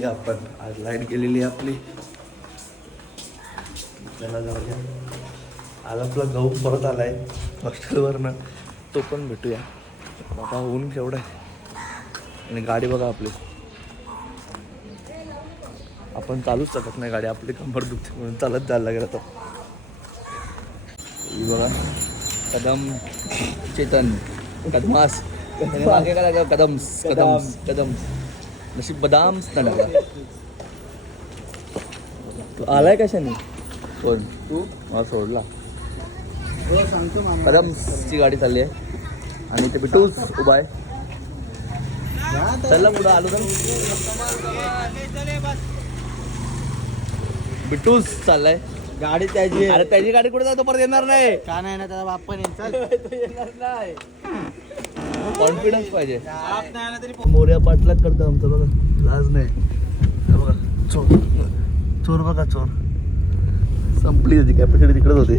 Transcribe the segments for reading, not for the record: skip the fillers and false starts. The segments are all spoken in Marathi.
वरती आपण आज लाईट गेलेली आहे आपली. त्याला जाऊया. आज आपला गहू परत आलाय हॉस्टेलवरनं, तो पण भेटूया. बाबा ऊन केवढं आहे आणि गाडी बघा आपली, आपण चालूच शकत नाही गाडी, आपली कंबर दुखते म्हणून चालत जायला लागेल आता. बघा कदम चेतन कदमास मागे काय लागलं, कदम्स कदम्स कदम्स नशीब बदाम्स नाही लागला. तू आलाय कशाने? कोण तू? मला सोडला. कदम्सची गाडी चालली आहे आणि ते बिटूस उभा आहे. चल पुढं आलो तर बिटूस चाललाय. गाडी त्याची. अरे त्याची गाडी कुठे जातो, परत येणार नाही का नाही ना त्याचा बाप पण येणार नाही. कॉन्फिडन्स पाहिजे. मोर्या पाटलाच करतो आमचं बघा, लाज नाही. बघा चोर चोर बघा, चोर संपली त्याची कॅपॅसिटी तिकडेच होती.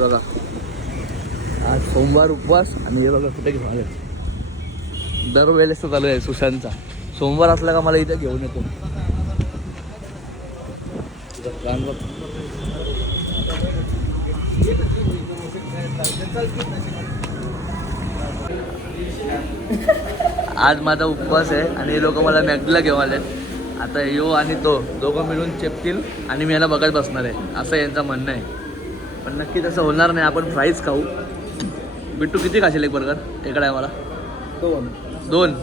बघा आज सोमवार उपवास आणि हे बघा कुठे घेऊन आले. दरवेळेस चालू आहे सुशांतचा. सोमवार असला का मला इथे घेऊन येतो. आज माझा उपवास आहे आणि हे लोक मला मॅगडीला घेऊन आलेत. आता यो आणि तो दोघं मिळून चेपतील आणि मी याला बघत बसणार आहे, असं यांचं म्हणणं आहे. पण नक्की तसं होणार नाही. आपण फ्राईज खाऊ. बिट्टू किती खाशील एक बर्गर एका टायमाला? दोन.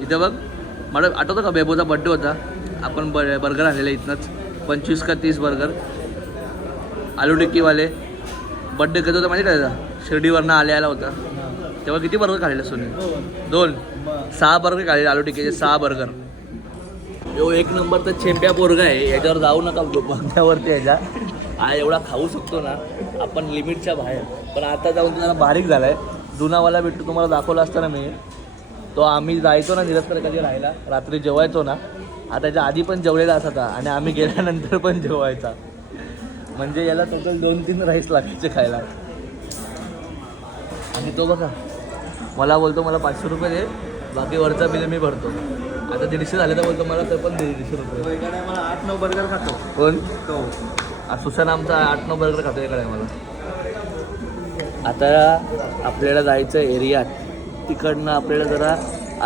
इथे बघ, मला आठवतं का बेबोचा बड्डे होता, आपण बर्गर आणलेले इथनंच 25 का 30 बर्गर. आलू टिक्कीवाले बड्डे कधी होता माहिती का त्याचा? शिर्डीवरनं आल्याला होता तेव्हा किती बर्गर खाल्लेले सोनी? दोन. 6 बर्गर खाल्लेले आलू टिक्कीचे, 6 बर्गर. यो एक नंबर तर चेंप्या पोरगा आहे, याच्यावर जाऊ नका बघण्यावरती. याच्या हा एवढा खाऊ शकतो ना आपण लिमिटच्या बाहेर. पण आता जाऊन तुम्हाला बारीक झाला आहे. जुनावाला बिट्टू तुम्हाला दाखवला असता ना मी, तो आम्ही जायचो ना निरस्तर कधी राहायला, रात्री जेवायचो ना, आता त्याच्या आधी पण जेवलेला असायचा आणि आम्ही गेल्यानंतर पण जेवायचा. म्हणजे याला टोटल 2-3 राईस लागायचे खायला. आणि तो बघा मला बोलतो मला 500 रुपये दे, बाकी वरचा बिल मी भरतो. आता 150 झाले तर बोलतो मला तर पण 150 रुपये. मला 8-9 बर्गर खातो. कोण? तो सुशांत आमचा 8-9 बर्गर खातो एकडे मला. आता आपल्याला जायचं एरियात, तिकडनं आपल्याला जरा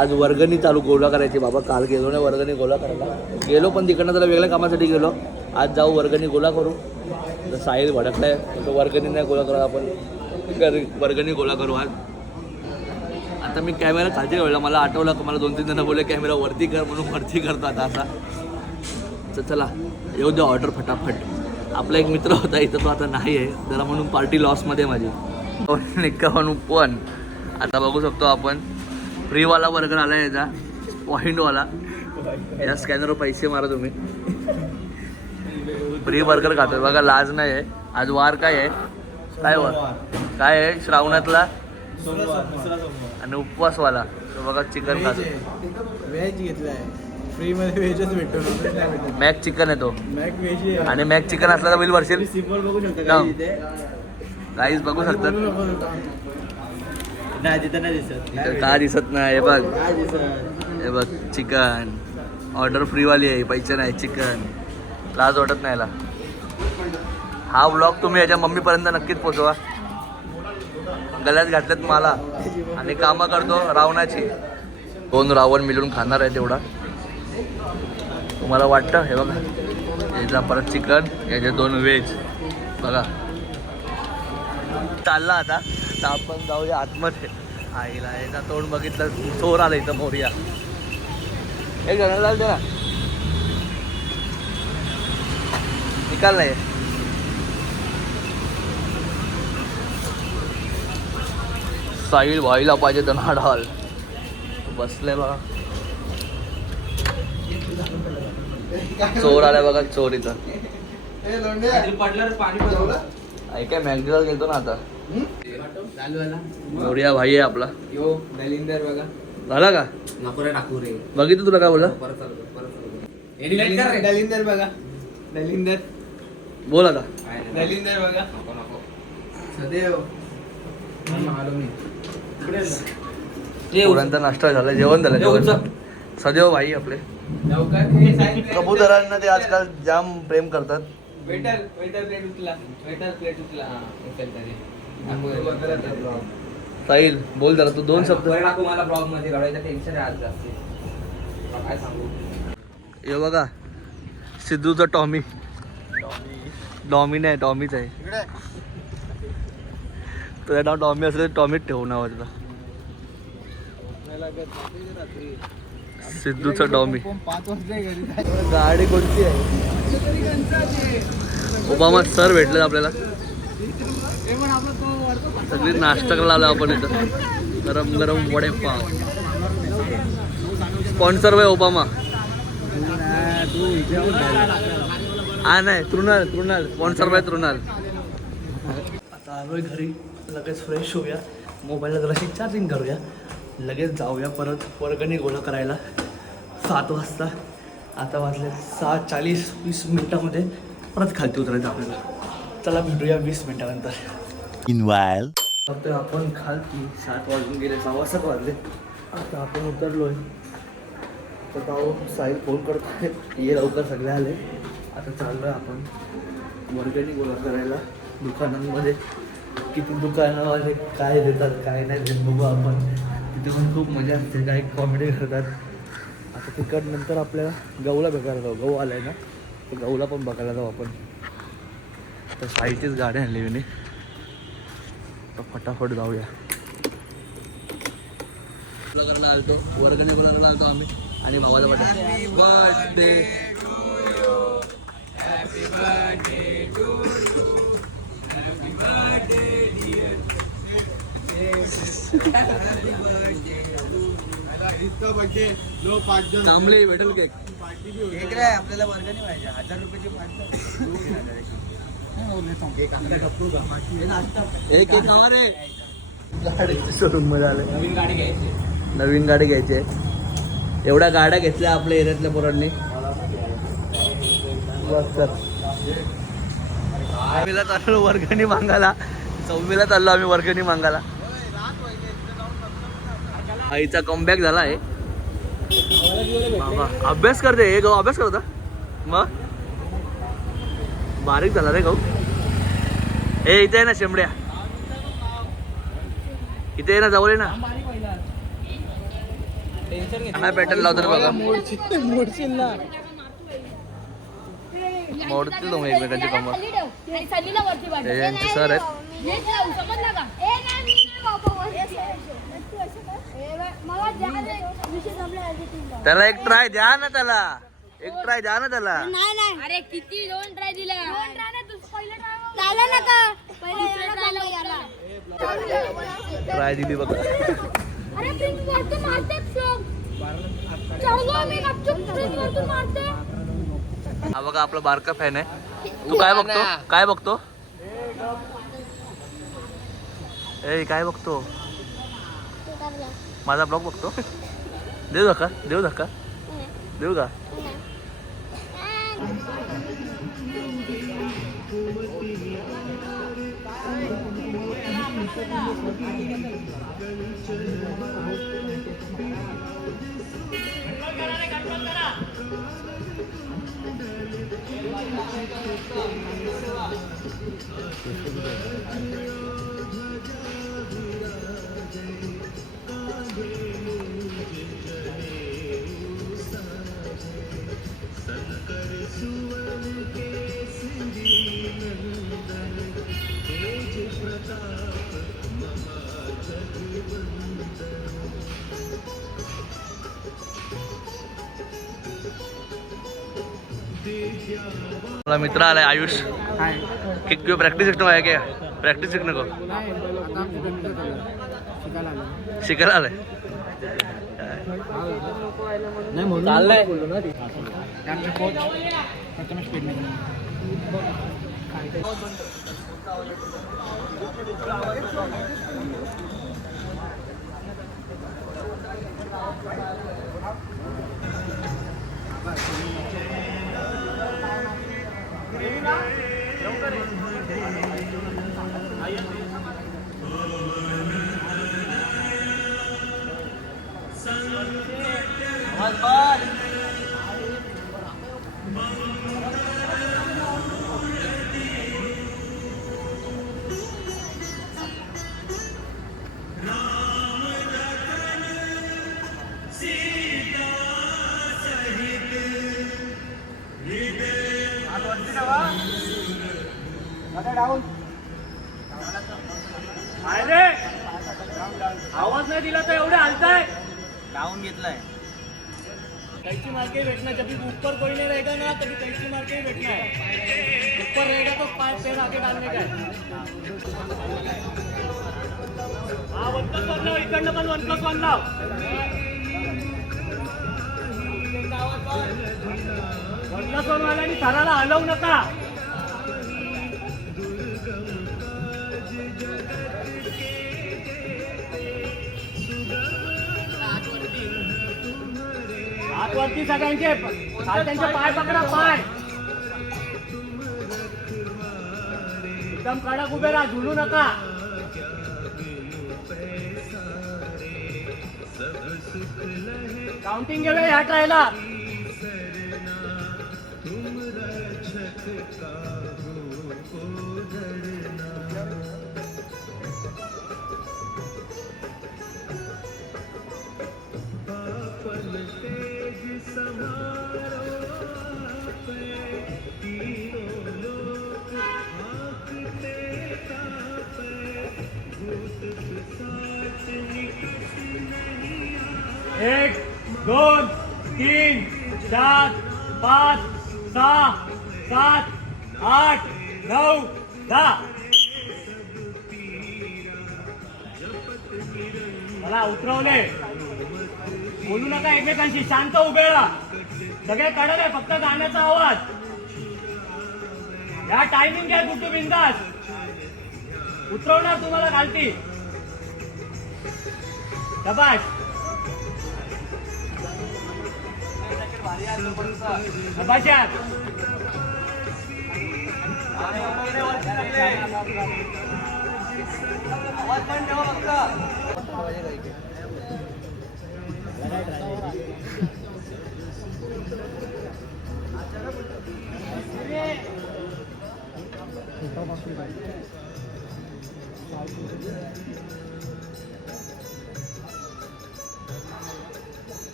आज वर्गणी चालू गोळा करायची. बाबा काल गेलो नाही वर्गणी गोळा करायला, गेलो पण तिकडनं जरा वेगळ्या कामासाठी गेलो. आज जाऊ वर्गणी गोळा करू. जर साहिल भडकलाय तर वर्गणी नाही गोळा करू, आपण वर्गणी गोळा करू आज. आता मी कॅमेरा खाली ठेवला, मला आठवलं की मला 2-3 जण बोलले कॅमेरा वरती कर म्हणून वरती करतो आता असा. तर चला येऊ द्या ऑर्डर फटाफट. आपला एक मित्र होता इथं, तो आता नाही आहे जरा म्हणून पार्टी लॉसमध्ये माझी. 51 आता बघू शकतो आपण. फ्रीवाला बर्गर आला आहे याचा, पॉईंटवाला. या स्कॅनरवर पैसे मारा तुम्ही. फ्री बर्गर खातोय बघा, लाज नाही आहे. आज वार काय आहे? काय वार काय आहे? श्रावणातला आणि उपवासवाला. बघा चिकन खातो. व्हेज घेतलाय फ्री मध्ये, व्हेजच भेटतो. मॅक चिकन आहे तो. मॅक व्हेज आणि मॅक चिकन असला तर बिल भरशील. सिम्पल बघू शकता काहीच बघू शकतात. नाही तिथं नाही दिसत. का दिसत नाही? हे बघ, हे बघ चिकन ऑर्डर फ्रीवाली आहे, पैसे नाही. चिकन लाज वाटत नाही याला. हा व्लॉग तुम्ही याच्या मम्मीपर्यंत नक्कीच पोचवा. गळ्यात घातल्यात मला आणि कामं करतो रावणाची. 2 रावण मिळून खाणार आहे तेवढा. तुम्हाला वाटतं? हे बघा याचा परत चिकन, याचे 2 व्हेज. बघा चालला आता तर आपण जाऊया आतमध्ये. आईला याचा तोंड बघितलं चोर आला इथं मोरिया. एक गणाला दे ना, निकाल नाही. साहिल व्हायला पाहिजे धनाढाल. बसले बघा, चोर आलाय बघा, चोर इथं. ऐकाय मॅगडीला गेलतो ना आता. मोरिया भाई आहे आपला. दलिंदर बघा. झाला का? नको रे टाकू रे. बघितलं तुला काय बोलला? दलिंदर बघा. दलिंदर बोल आता. दलिंदर बघा. सदैव पोरांचा नाश्ता झाला, जेवण झालं. जेवण सदैव भाई आपले कबुतरांना ते आजकाल जाम प्रेम करतात. वेटर प्लेट उचला. वेटर प्लेट उचला. साहिल बोल जरा तू दोन शब्द. टाकू मला ब्लॉग मध्ये काढायचं टेन्शन आहे आज जास्त. काय सांगू. हे बघा सिद्धूचा टॉमी. डॉमी नाही, टॉमीच आहे. तुझं नाव टॉमी असलं तर टॉमीच ठेवू नाव तुला. सिद्धूचा टॉमी. 5 वाजता गाडी कोणती आहे? ओबामा सर भेटले आपल्याला. सगळी नाश्ता करायला आलो आपण इथं. गरम गरम वडे पाव. Sponsor by Obama. हा नाही, तृणाल स्पॉन्सर बाय तृणाल. आता आलोय घरी, लगेच फ्रेश होऊया, मोबाईलला जराशी चार्जिंग करूया, लगेच जाऊया परत वर्गणी गोळा करायला 7 वाजता. आता वाजले 6:40. 20 मिनिटामध्ये परत खालती उतरायचं आपल्याला. चला भेटूया 20 मिनिटानंतर. तर आपण खालती 7 वाजून गेले, 7:15 वाजले. आता आपण उतरलोय. तर जाऊ साहिल फोन करत ये लवकर, सगळे आले. आता चाललोय आपण वर्गणी गोळा करायला दुकानांमध्ये. किती दुकानावाले काय देतात काय नाही देत बघू आपण. तिथे पण खूप मजा असते, काही कॉमेडी करतात. आता तिकड नंतर आपल्याला गहूला बघायला जाऊ. गहू आलाय ना, तर गहूला पण बघायला जाऊ आपण. तर साईडचीच गाडी आणली मी, तर फटाफट जाऊया. करायला आलतो, वर्गणी गोळा करायला आलतो आम्ही आणि भावाचा बर्थडे. चांबले भेटेल केक. आपल्याला वर्गणी पाहिजे. 1000 रुपयाची एक एक नावा रे. गाडीच्या शोरूम मध्ये आले. नवीन गाडी घ्यायची आहे. एवढ्या गाड्या घेतल्या आपल्या एरियातल्या पोरांनी. आम्हीला चाललो वर्गणी मागायला. 4वीला चाललो आम्ही वर्गणी मागायला. आईचा कमबॅक झाला आहे. अभ्यास करते हे गहू. अभ्यास करता मग बारीक झाला रे गहू. हे इथे आहे ना शेंबड्या, इथे आहे ना, जवळ आहे ना. काय पॅटर्न लावतात बघा. मोडशील ना. मोडतील तुम्ही एकमेकांची कमर. हे यांचे सर आहेत. त्याला एक ट्राय द्या ना, त्याला एक ट्राय द्या ना त्याला. अरे किती 2 ट्राय दिले. 2 ट्राय ना, तू पहिला ट्राय झाला ना का? पहिला ट्राय झाला. ट्राय दिली बघा. अरे प्रिंस वरतून मारते फ्लॉग. चलो मी गपचूप प्रिंस वरतून मारते. हा बघा आपला बारका फॅन आहे. तू काय बघतो? काय बघतो? ए काय बघतो? माझा ब्लॉग बघतो. देऊ धक्का, देऊ धक्का, देऊ का? मला मित्र आलाय आयुष किंवा प्रॅक्टिस शिकतो आहे क्या प्रॅक्टिस शिक नको शिकायला आलाय चाललंय आवाज नाही दिला तर एवढे हलताय डाऊन घेतलाय कैची मार्के बैठना जब भी ऊपर कोई नहीं रहेगा ना तभी कैची मार्के ही बैठना है ऊपर रहेगा तो पांच पैर आगे डालने का है हाँ 1+1 लाव इकडनं पण 1+1 लाव 1+1 वाल्यानी थराला हलवू नका हातवरती सगळ्यांचे त्यांचे पाय पकडा पाय एकदम कडक उभे राहा झुलू नका काउंटिंग घेऊया ह्या ट्रायला एक 2 3 4 5 6 7 8 9 10 मला उतरवले बोलू नका एकमेकांशी शांत उभे राहा सगळे कडक आहे फक्त गाण्याचा आवाज या टायमिंग घ्या गुड्डू बिंदास उतरवणार तुम्हाला घालती शबाश शबाशात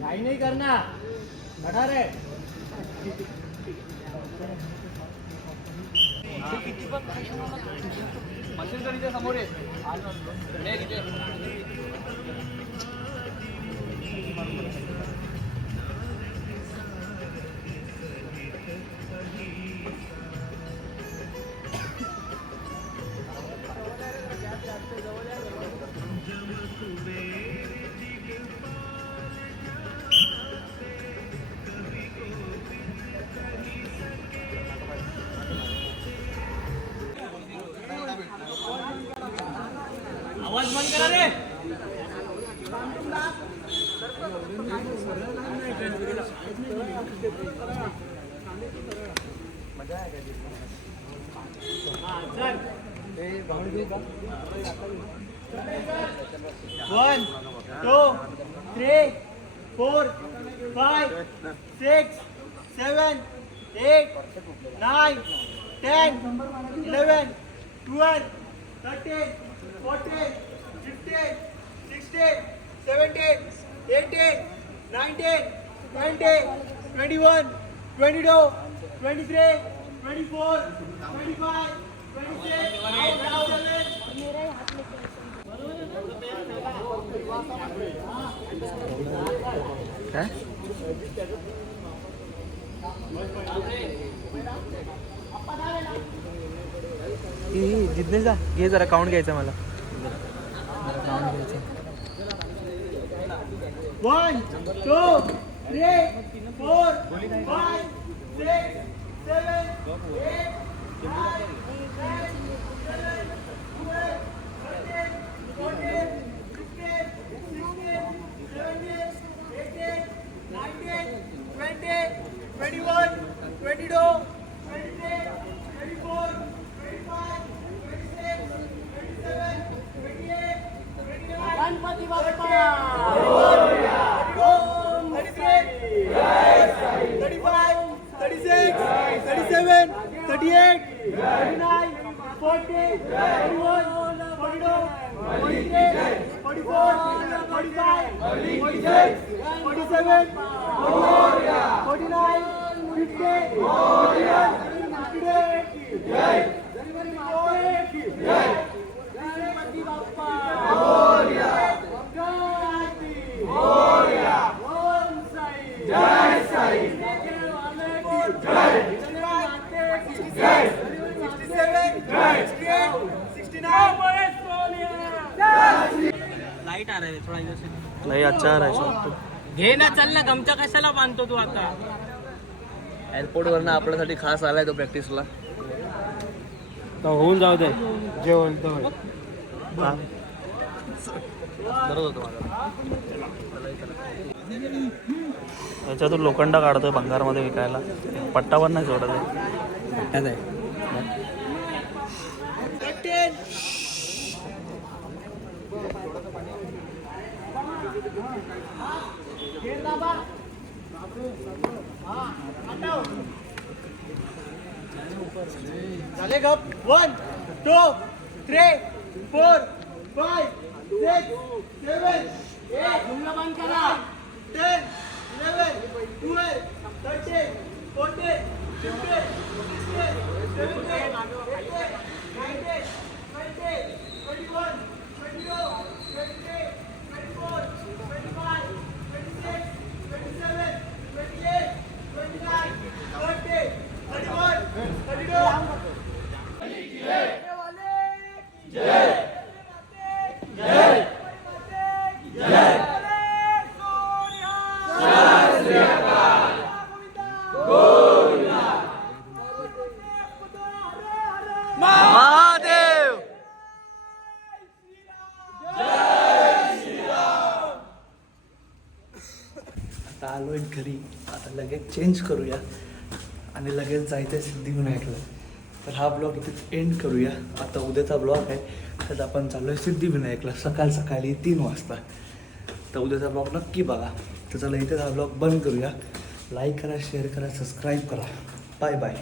घाई नहीं करना खड़ा रे मशीन करीच्या समोर आवाज बंद करा रे One, 2, 3, 4, 5, 6, 7, 8, 9, 10, 11, 12, 13, 14, 15, 16, 17, 18, 19, 20, 21, 22, 23, 24, 25, 26, 27. काय जिज्ञेस घे जरा काउंट घ्यायचं मला काउंट घ्यायचं 1 2 3 4 5 6 7 8 गणपती बाप्पा 36 37 38 39 40 41 42 43 44 45 46 47 49 50 गणपती बाप्पा ओम साई जय साई लाइट आ रहा है थोड़ा इधर से नाही अच्छा राहायचं घे ना चल ना गमचा कशाला बांधतो तू आता एअरपोर्टवरनं आपल्यासाठी खास आलाय तो प्रॅक्टिसला. तर होऊन जाऊ दे जेवण तर करत होतो माझा. त्याच्यातून लोखंड काढतोय भंगारमध्ये विकायला. पट्टा पण नाही सोडत आहे. झाले गप 1 2 3 4 5 6 7 8 घुमला बंद करा 10 11 12 13 14 15 16 17 18 19 20 21 22 23 24 25 26 27 28 29 30 31 32 महादेव. आता आलोय घरी. आता लगेच चेंज करूया आणि लगेच जायचं सिद्धिविनायकला. तर हा ब्लॉग इथे एंड करूया. आता उद्याचा ब्लॉग आहे तर आपण चालू आहे सिद्धिविनायकला सकाळी 3 वाजता. तर उद्याचा ब्लॉग नक्की बघा. तर चला इथेच हा ब्लॉग बंद करूया. लाईक करा, शेअर करा, सबस्क्राईब करा. Bye bye.